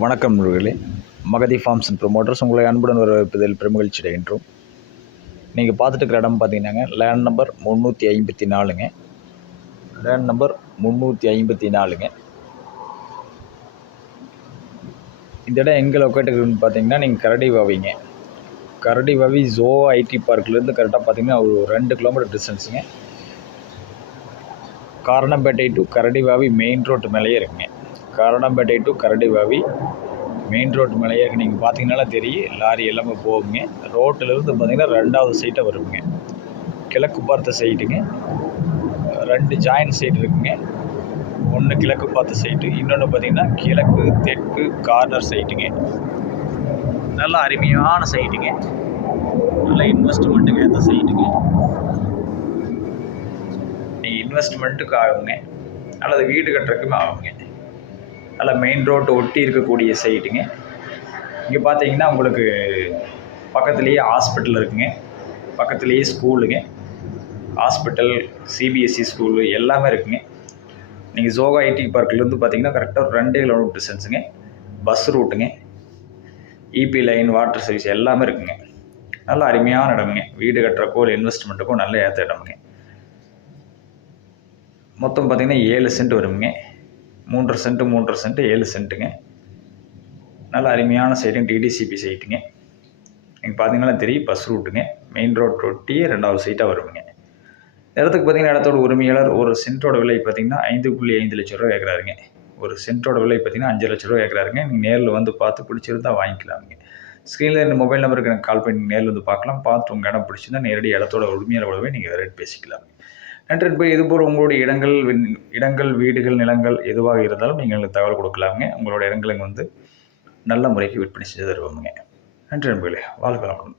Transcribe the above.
வணக்கம் நண்பர்களே. Magadhi forms and promoters உங்களை அன்புடன் வரவேற்பதில் பெருமகிழ்ச்சி அடைகின்றோம். நீங்கள் பார்த்துட்டு இருக்கிற இடம் பார்த்தீங்கன்னாங்க லேண்ட் நம்பர் 354ங்க. லேண்ட் நம்பர் 354ங்க. இந்த இடம் எங்கே லொக்கேட் இருக்குதுன்னு பார்த்தீங்கன்னா நீங்கள் கரடிவாவி ஜோ ஐடி பார்க்லேருந்து கரெக்டாக பார்த்தீங்கன்னா ஒரு 2 கிலோமீட்டர் டிஸ்டன்ஸுங்க. Karanampettai to Karadivavi main road மேலேயே இருக்குங்க. Karanampettai to Karadivavi main road மேலேயே இருக்குது. நீங்கள் பார்த்தீங்கன்னால தெரியும், லாரி எல்லாமே போகுங்க. ரோட்டிலிருந்து பார்த்தீங்கன்னா 2வது சைட்டாக வருங்க. கிழக்கு பார்த்த சைட்டுங்க. 2 ஜாயின்ட் சைட் இருக்குங்க. ஒன்று கிழக்கு பார்த்த சைட்டு, இன்னொன்று பார்த்தீங்கன்னா கிழக்கு தெற்கு கார்னர் சைட்டுங்க. நல்ல அருமையான சைட்டுங்க. நல்ல இன்வெஸ்ட்மெண்ட்டுக்கு ஏற்ற சைட்டுங்க. நீங்கள் இன்வெஸ்ட்மெண்ட்டுக்கு ஆகுங்க, அல்லது வீடு கட்டுறதுக்குமே ஆகுங்க. நல்லா மெயின் ரோட்டை ஒட்டி இருக்கக்கூடிய சைட்டுங்க. இங்கே பார்த்தீங்கன்னா உங்களுக்கு பக்கத்துலேயே ஹாஸ்பிட்டல் இருக்குங்க, பக்கத்துலேயே ஸ்கூலுங்க. ஹாஸ்பிட்டல், சிபிஎஸ்சி ஸ்கூலு எல்லாமே இருக்குங்க. நீங்கள் ஜோகா ஐடி பார்க்லேருந்து பார்த்தீங்கன்னா கரெக்டாக ஒரு 2 கிலோமீட்டர் டிஸ்டன்ஸுங்க. பஸ் ரூட்டுங்க, இபி லைன், வாட்டர் சர்வீஸ் எல்லாமே இருக்குங்க. நல்ல அருமையான இடமுங்க. வீடு கட்டுறக்கோ இல்லை இன்வெஸ்ட்மெண்ட்டுக்கும் நல்ல ஏற்ற இடமுங்க. மொத்தம் பார்த்திங்கன்னா 7 சென்ட் வருங்க. 3 சென்ட் 7 சென்ட்டுங்க. நல்ல அருமையான சைட்டுங்க. டிடிசிபி சைட்டுங்க. நீங்கள் பார்த்தீங்கன்னா தெரியும், பஸ் ரூட்டுங்க. மெயின் ரோட் ஒட்டியே 2வது சைட்டாக வருவீங்க. இடத்துக்கு பார்த்தீங்கன்னா இடத்தோட உரிமையாளர் ஒரு சென்ட்டோட விலை பார்த்தீங்கன்னா 5.5 லட்ச ரூபா கேட்குறாருங்க. ஒரு சென்ட்டோட விலை பார்த்தீங்கன்னா 5 லட்ச ரூபா கேட்குறாருங்க. நீங்கள் நேரில் வந்து பார்த்து பிடிச்சிருந்தா வாங்கிக்கலாமுங்க. ஸ்க்ரீனில் இந்த மொபைல் நம்பருக்கு எனக்கு கால் பண்ணி நேரில் வந்து பார்க்கலாம். பார்த்து உங்கள் இடம் பிடிச்சிருந்தா நேரடி இடத்தோட உரிமையாளரோடவே நீங்கள் ரேட் பேசிக்கலாம். நன்றி நண்பர்களே. இதுபோல் உங்களுடைய இடங்கள், வீடுகள், நிலங்கள் எதுவாக இருந்தாலும் நீங்கள் எங்களுக்கு தகவல் கொடுக்கலாமுங்க. உங்களோட இடங்களை நல்ல முறைக்கு விற்பனை செஞ்சு தருவோமுங்க. நன்றி நண்பர்களே. வாழ்க வளமுடன்.